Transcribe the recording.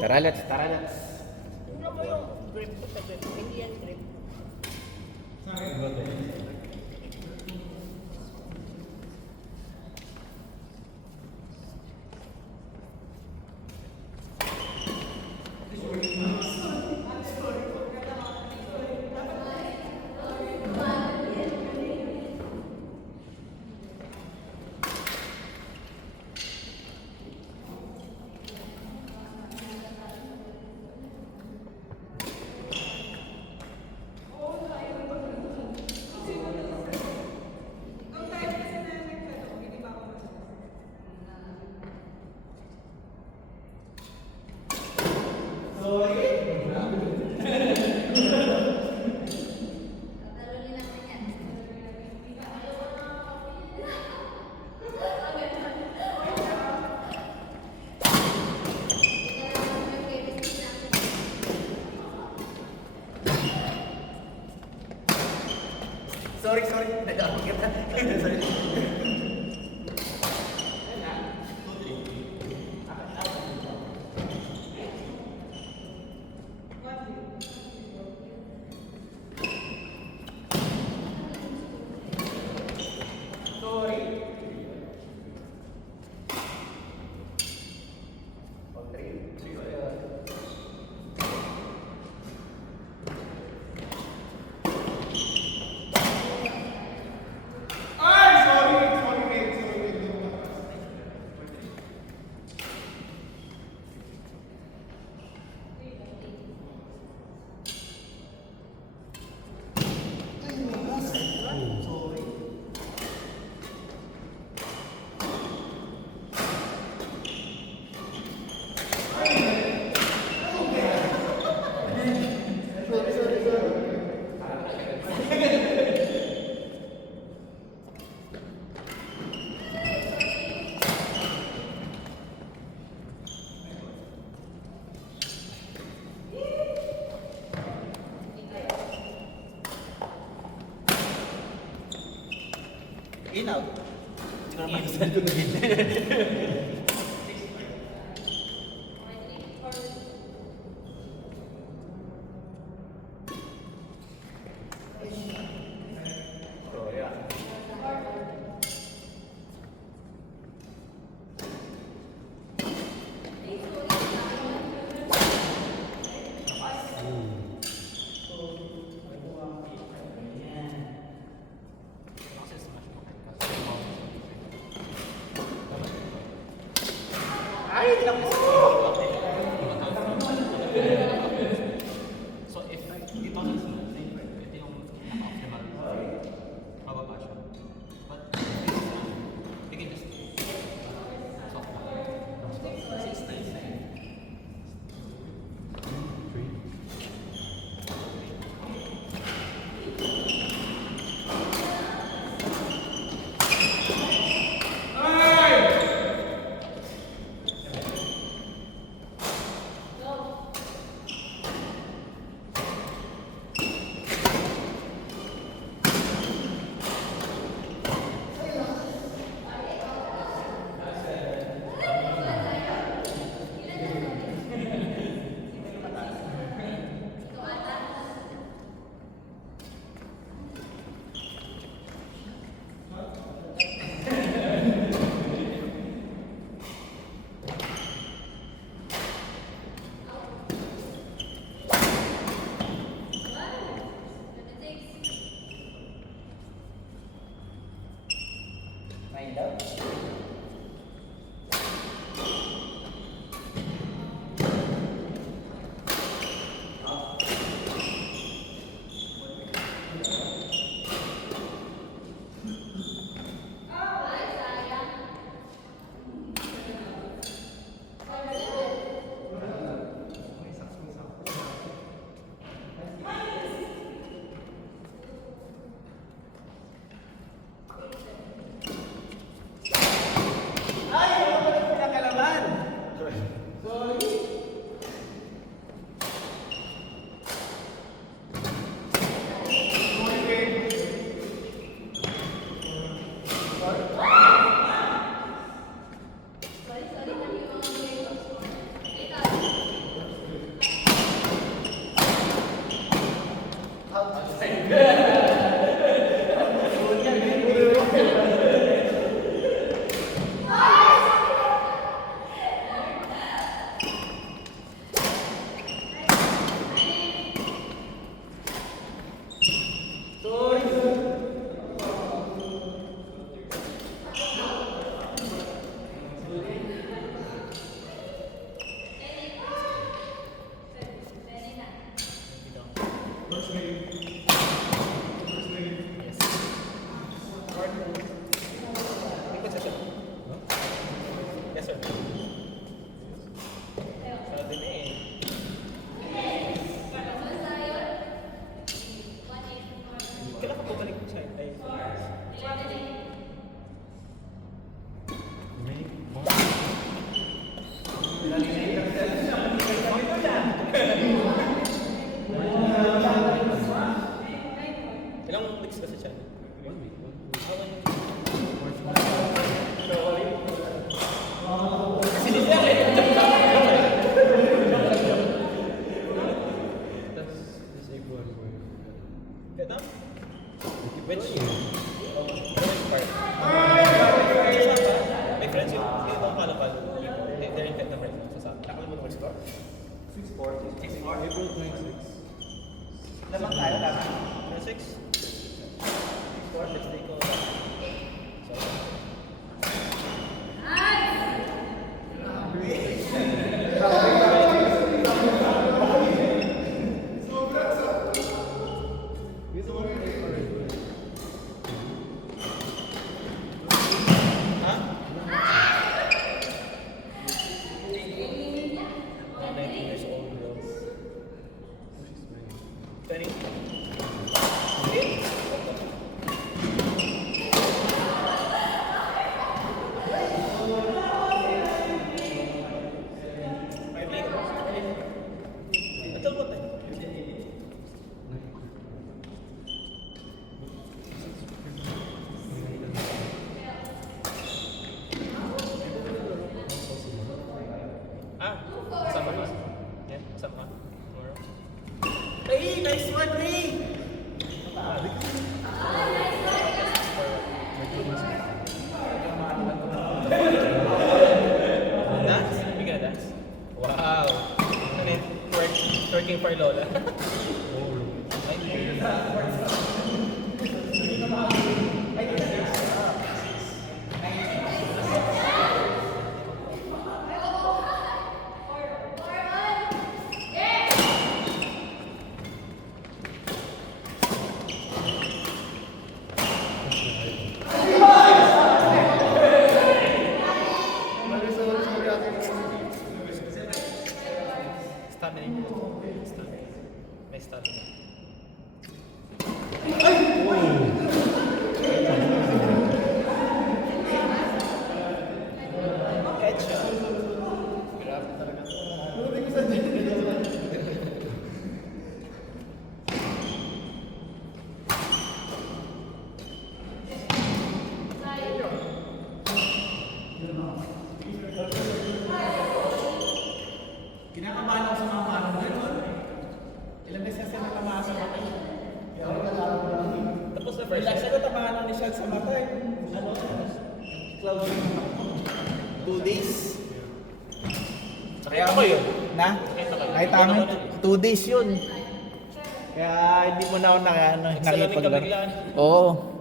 Tara, let's. Tara, let's. Tingnan mo yung grip ko sa grip. Hindi yan grip. Sorry. Nag-aapag kita. Sorry. In out. So if ito na sunod, ito yung naka-optimal. Mababa siya. But you can just soft na. 6 times na yun. Mind out. mag-score? 6-4. April 26. Lamang tayo, tama? 6. 4, let's take all. Kasama ka? Yan, kasama ka? Tomorrow? Hey, nice one, Ray! Dance? You gonna dance? Wow! Ano yun? Twerking for Lola. Stamina. May stamina. Headshot. Grabe talaga. Kinakabahan ako sa mga mano mo yun. Ilang beses kasi natamaan sa mata. Tapos na first Relax set. ako, tamaan lang ni Shad sa mata eh. Ano? Cloud. 2 days. Nakita ko yun. Na? Nakita ko yun. Ay, tama. 2 days yun. Kaya hindi mo na ako Nagsalamig ka nakipag. biglaan. Oo.